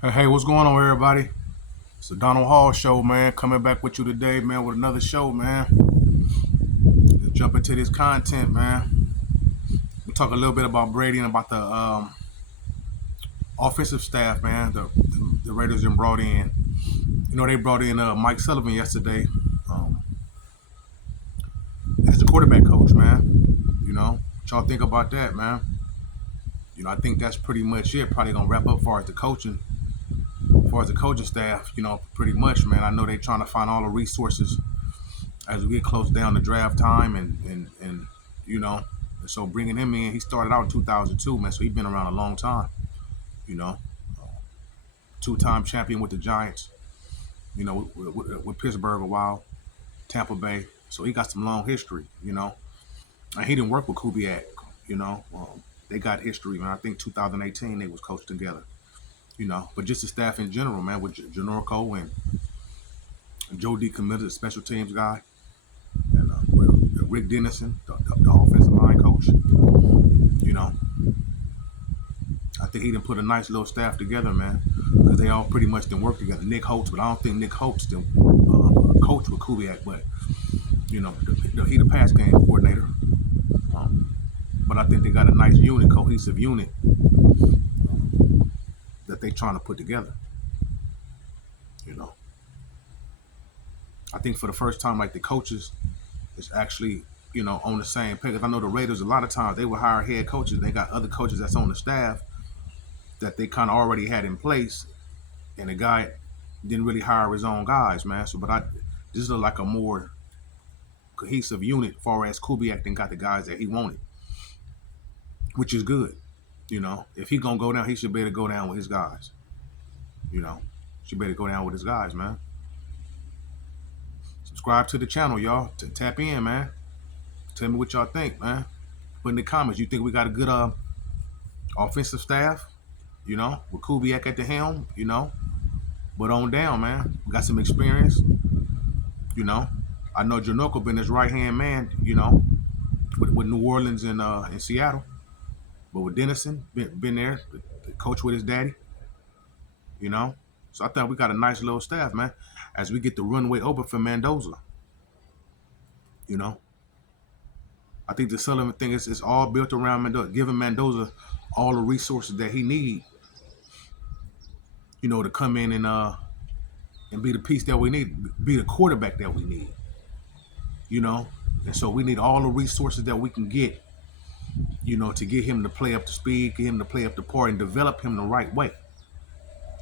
Hey, what's going on, everybody? It's the Donald Hall Show, man. Coming back with you today, man, with another show, man. Let's jump into this content, man. We'll talk a little bit about Brady and about the offensive staff, man. The Raiders been brought in. They brought in Mike Sullivan yesterday um, as the quarterback coach, man. What y'all think about that, man? I think that's pretty much it. Probably gonna wrap up as far as the coaching staff. Pretty much, man. I know they trying to find all the resources as we get close down to draft time and you know and so bringing him in, he started out in 2002, man, so he's been around a long time. you know Two-time champion with the Giants, with Pittsburgh a while, Tampa Bay, so he got some long history. And he didn't work with Kubiak. They got history, man. I think 2018 they was coached together. But just the staff in general, man, with Janorko and Joe D. committed, a special teams guy, and Rick Dennison, the offensive line coach. You know, I think he done put a nice little staff together, man, because they all pretty much done work together. Nick Holtz, but I don't think Nick Holtz done coach with Kubiak, but he the pass game coordinator. But I think they got a nice unit, cohesive unit that they trying to put together. You know, I think for the first time, like the coaches is actually on the same page. Because I know the Raiders a lot of times they will hire head coaches. They got other coaches that's on the staff that they kind of already had in place, and the guy didn't really hire his own guys, man. So, this is like a more cohesive unit as far as Kubiak then got the guys that he wanted, which is good. If he gonna go down, he should better go down with his guys. You know, should better go down with his guys, man. Subscribe to the channel, y'all. Tap in, man. Tell me what y'all think, man. Put in the comments. You think we got a good offensive staff? With Kubiak at the helm. But on down, man. We got some experience. I know Janoko been his right hand man. With New Orleans and in Seattle. But with Dennison, been there, coach with his daddy. You know, so I think we got a nice little staff, man. As we get the runway open for Mendoza. You know, I think the Sullivan thing is all built around Mendoza, giving Mendoza all the resources that he need. To come in and be the piece that we need, be the quarterback that we need. And so we need all the resources that we can get. To get him to play up to speed, get him to play up the part, and develop him the right way.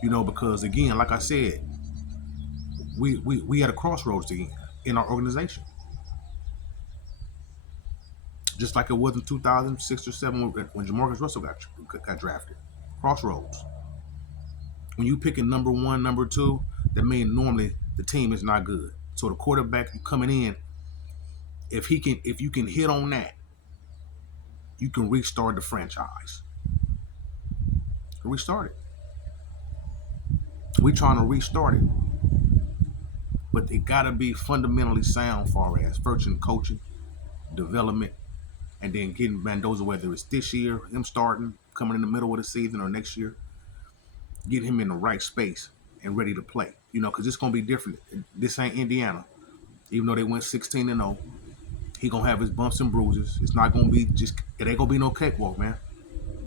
Because again, like I said, we at a crossroads again in our organization. Just like it was in 2006 or 7 when Jamarcus Russell got drafted. Crossroads. When you picking number one, number two, that means normally the team is not good. So the quarterback coming in, if you can hit on that, you can restart the franchise. Restart it. We trying to restart it, but it gotta be fundamentally sound, far as first in coaching, development, and then getting Mendoza, whether it's this year, him starting, coming in the middle of the season, or next year, get him in the right space and ready to play. Because it's gonna be different. This ain't Indiana. Even though they went 16-0, he gonna have his bumps and bruises. It's not gonna be it ain't gonna be no cakewalk, man.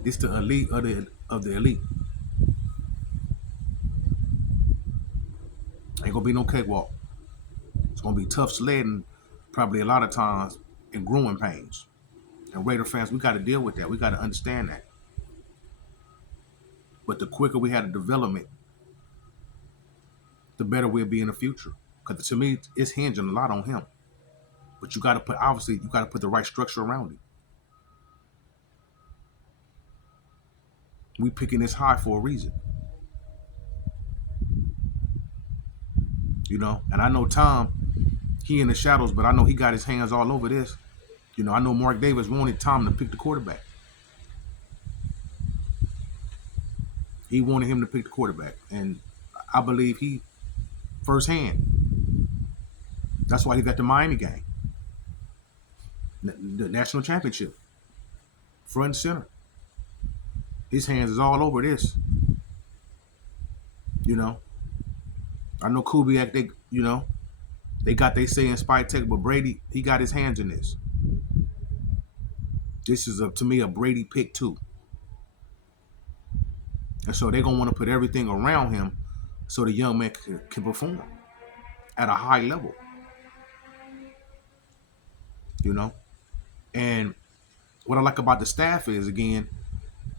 This the elite of the elite. Ain't gonna be no cakewalk. It's gonna be tough sledding, probably a lot of times, and growing pains. And Raider fans, we got to deal with that. We got to understand that. But the quicker we had a development, the better we'll be in the future. Because to me, it's hinging a lot on him. But you got to put the right structure around it. We picking this high for a reason. And I know Tom, he in the shadows, but I know he got his hands all over this. I know Mark Davis wanted Tom to pick the quarterback. He wanted him to pick the quarterback. And I believe he, firsthand, that's why he got the Miami game. The national championship. Front and center. His hands is all over this. You know, I know Kubiak. They got they say in Spy Tech, but Brady, he got his hands in this. This is to me a Brady pick too, and so they're gonna want to put everything around him so the young man can perform at a high level. You know, and what I like about the staff is again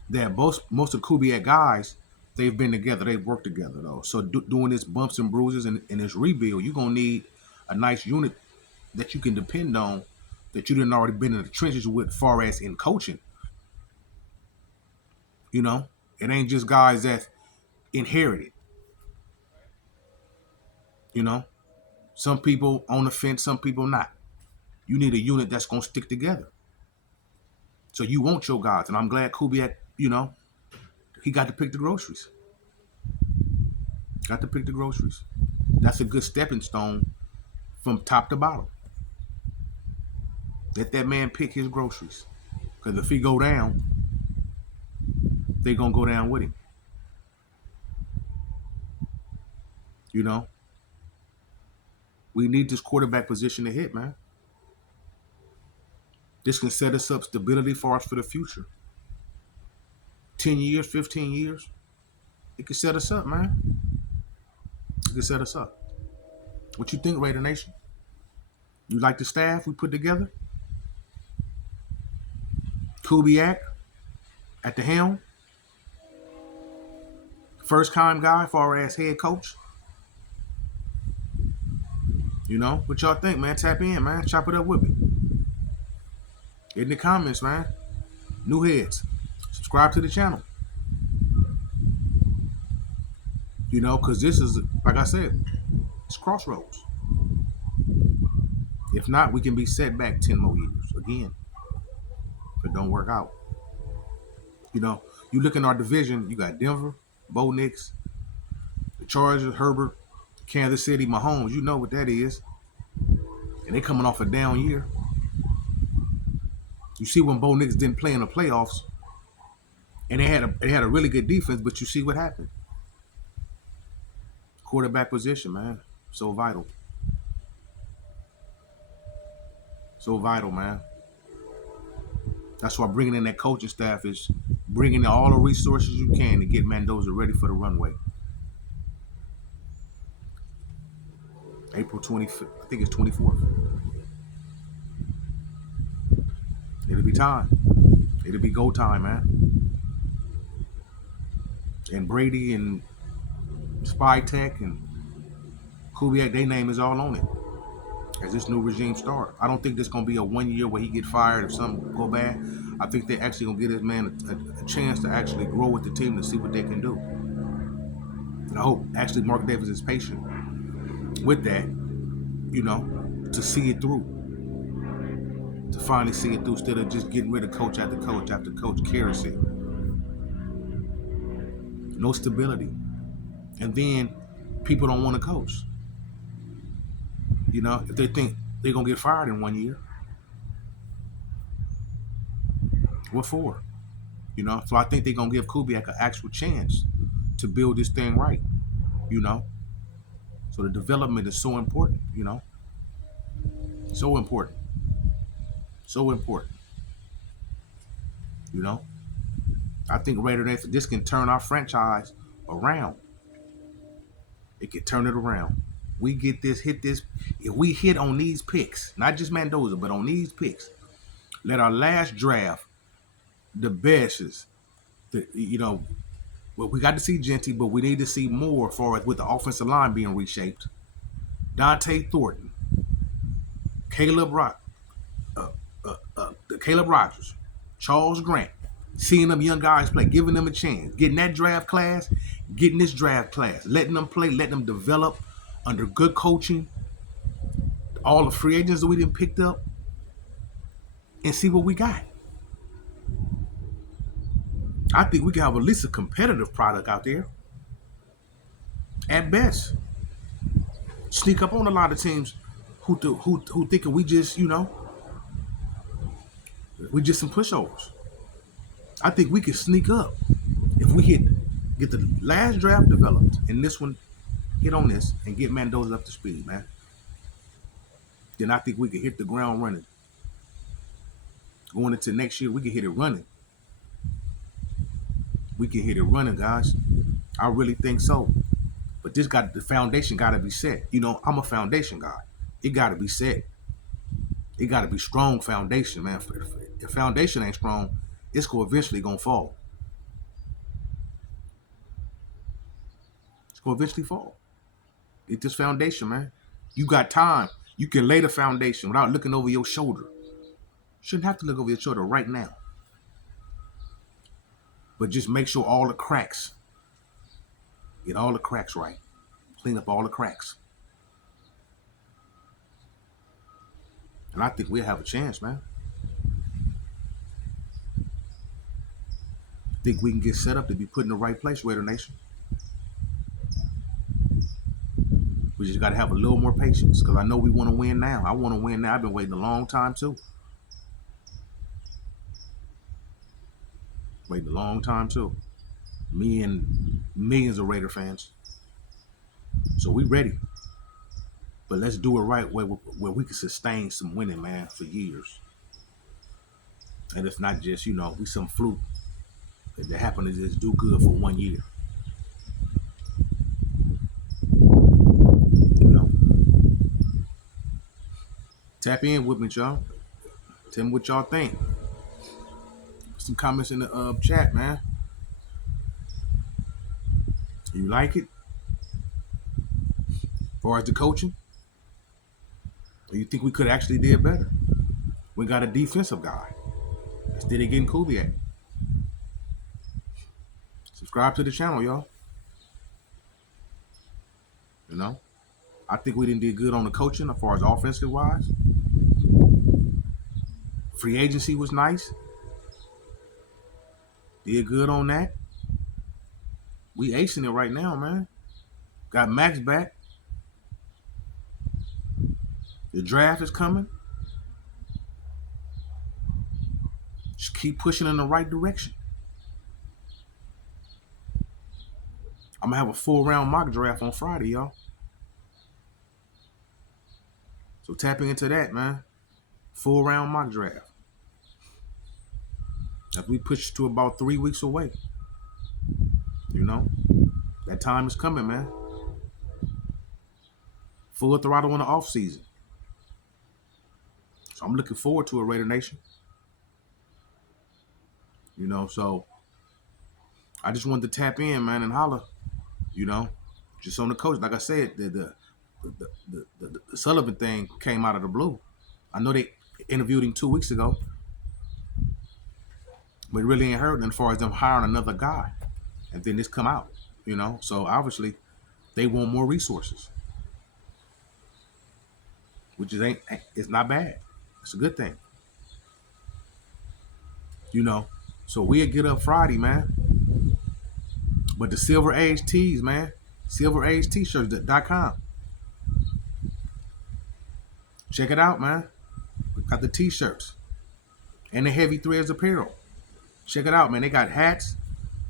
that most of Kubiak guys, they've been together, they've worked together though. So doing this bumps and bruises and this rebuild, you're gonna need a nice unit that you can depend on, that you didn't already been in the trenches with, far as in coaching. You know, it ain't just guys that inherited. You know, some people on the fence, some people not. You need a unit that's gonna stick together. So you want your guys, and I'm glad Kubiak, he got to pick the groceries. Got to pick the groceries. That's a good stepping stone from top to bottom. Let that man pick his groceries. Because if he go down, they going to go down with him. You know? We need this quarterback position to hit, man. This can set us up stability for us for the future. 10 years, 15 years. It can set us up, man. It can set us up. What you think, Raider Nation? You like the staff we put together? Kubiak at the helm. First time guy, far as head coach. You know, what y'all think, man? Tap in, man. Chop it up with me. Get in the comments, man. New heads. Subscribe to the channel. You know, because this is, like I said, it's crossroads. If not, we can be set back 10 more years again. If it don't work out. You know, you look in our division, you got Denver, Bo Nix, the Chargers, Herbert, Kansas City, Mahomes. You know what that is. And they coming off a down year. You see when Bo Nix didn't play in the playoffs, and they had a really good defense, but you see what happened. Quarterback position, man, so vital, so vital, man. That's why bringing in that coaching staff is bringing in all the resources you can to get Mendoza ready for the runway. April 25th, I think it's 24th. It'll be time. It'll be go time, man. And Brady and Spy Tech and Kubiak, their name is all on it as this new regime starts. I don't think this gonna be a 1 year where he get fired if something go bad. I think they're actually gonna give this man a chance to actually grow with the team to see what they can do. And I hope actually Mark Davis is patient with that, to see it through. To finally see it through instead of just getting rid of coach after coach after coach. Kerosene. No stability. And then people don't want to coach. If they think they're going to get fired in 1 year, what for? So I think they're going to give Kubiak an actual chance to build this thing right, So the development is so important, So important. So important. I think Raider Nation, this can turn our franchise around. It can turn it around. We get this, hit this. If we hit on these picks, not just Mendoza, but on these picks, let our last draft, the best is, well, we got to see Genty, but we need to see more for it with the offensive line being reshaped. Dante Thornton, Caleb Rogers, Charles Grant, seeing them young guys play, giving them a chance, getting that draft class, getting this draft class, letting them play, letting them develop under good coaching, all the free agents that we didn't picked up, and see what we got. I think we can have at least a competitive product out there. At best. Sneak up on a lot of teams who thinking we just, we just some pushovers. I think we can sneak up if we Get the last draft developed, and this one hit on this, and get Mendoza up to speed, man. Then I think we could hit the ground running. Going into next year, we can hit it running. We can hit it running, guys. I really think so. But the foundation got to be set. You know, I'm a foundation guy. It got to be set. It got to be strong foundation, man. If the foundation ain't strong, it's eventually gonna fall. It's gonna eventually fall. It's this foundation, man. You got time. You can lay the foundation without looking over your shoulder. Shouldn't have to look over your shoulder right now. But just make sure all the cracks, get all the cracks right. Clean up all the cracks. And I think we'll have a chance, man. I think we can get set up to be put in the right place, Raider Nation. We just got to have a little more patience because I know we want to win now. I want to win now. I've been waiting a long time, too. Waiting a long time, too. Me and millions of Raider fans. So we ready. But let's do it right where we can sustain some winning, man, for years. And it's not just, we some fluke that happen to just do good for 1 year. Tap in with me, y'all. Tell me what y'all think. Put some comments in the chat, man. You like it? As far as the coaching? Or you think we could actually did better? We got a defensive guy instead of getting Kubiak. Subscribe to the channel, y'all. I think we didn't do good on the coaching as far as offensive wise. Free agency was nice. Did good on that. We acing it right now, man. Got Max back. The draft is coming. Just keep pushing in the right direction. I'm going to have a full round mock draft on Friday, y'all. So tapping into that, man. Full round mock draft. As we push to about 3 weeks away. That time is coming, man. Full throttle in the off season. So I'm looking forward to it, Raider Nation. So I just wanted to tap in, man, and holler. Just on the coach. Like I said, the Sullivan thing came out of the blue. I know they interviewed him 2 weeks ago, but it really ain't heard nothing as far as them hiring another guy. And then this come out, So obviously they want more resources, which it's not bad. It's a good thing. So we'll get up Friday, man. But the Silver Age tees, man. SilverAgeT-shirts.com. Check it out, man. We got the t-shirts and the Heavy Threads apparel. Check it out, man. They got hats,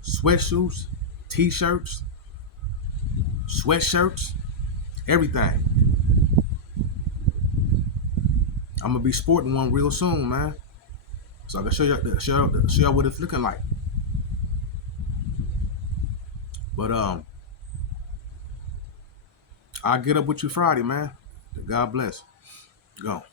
sweatshirts, t-shirts, sweatshirts, everything. I'm gonna be sporting one real soon, man. So I can show y'all what it's looking like. But I'll get up with you Friday, man. God bless. Go.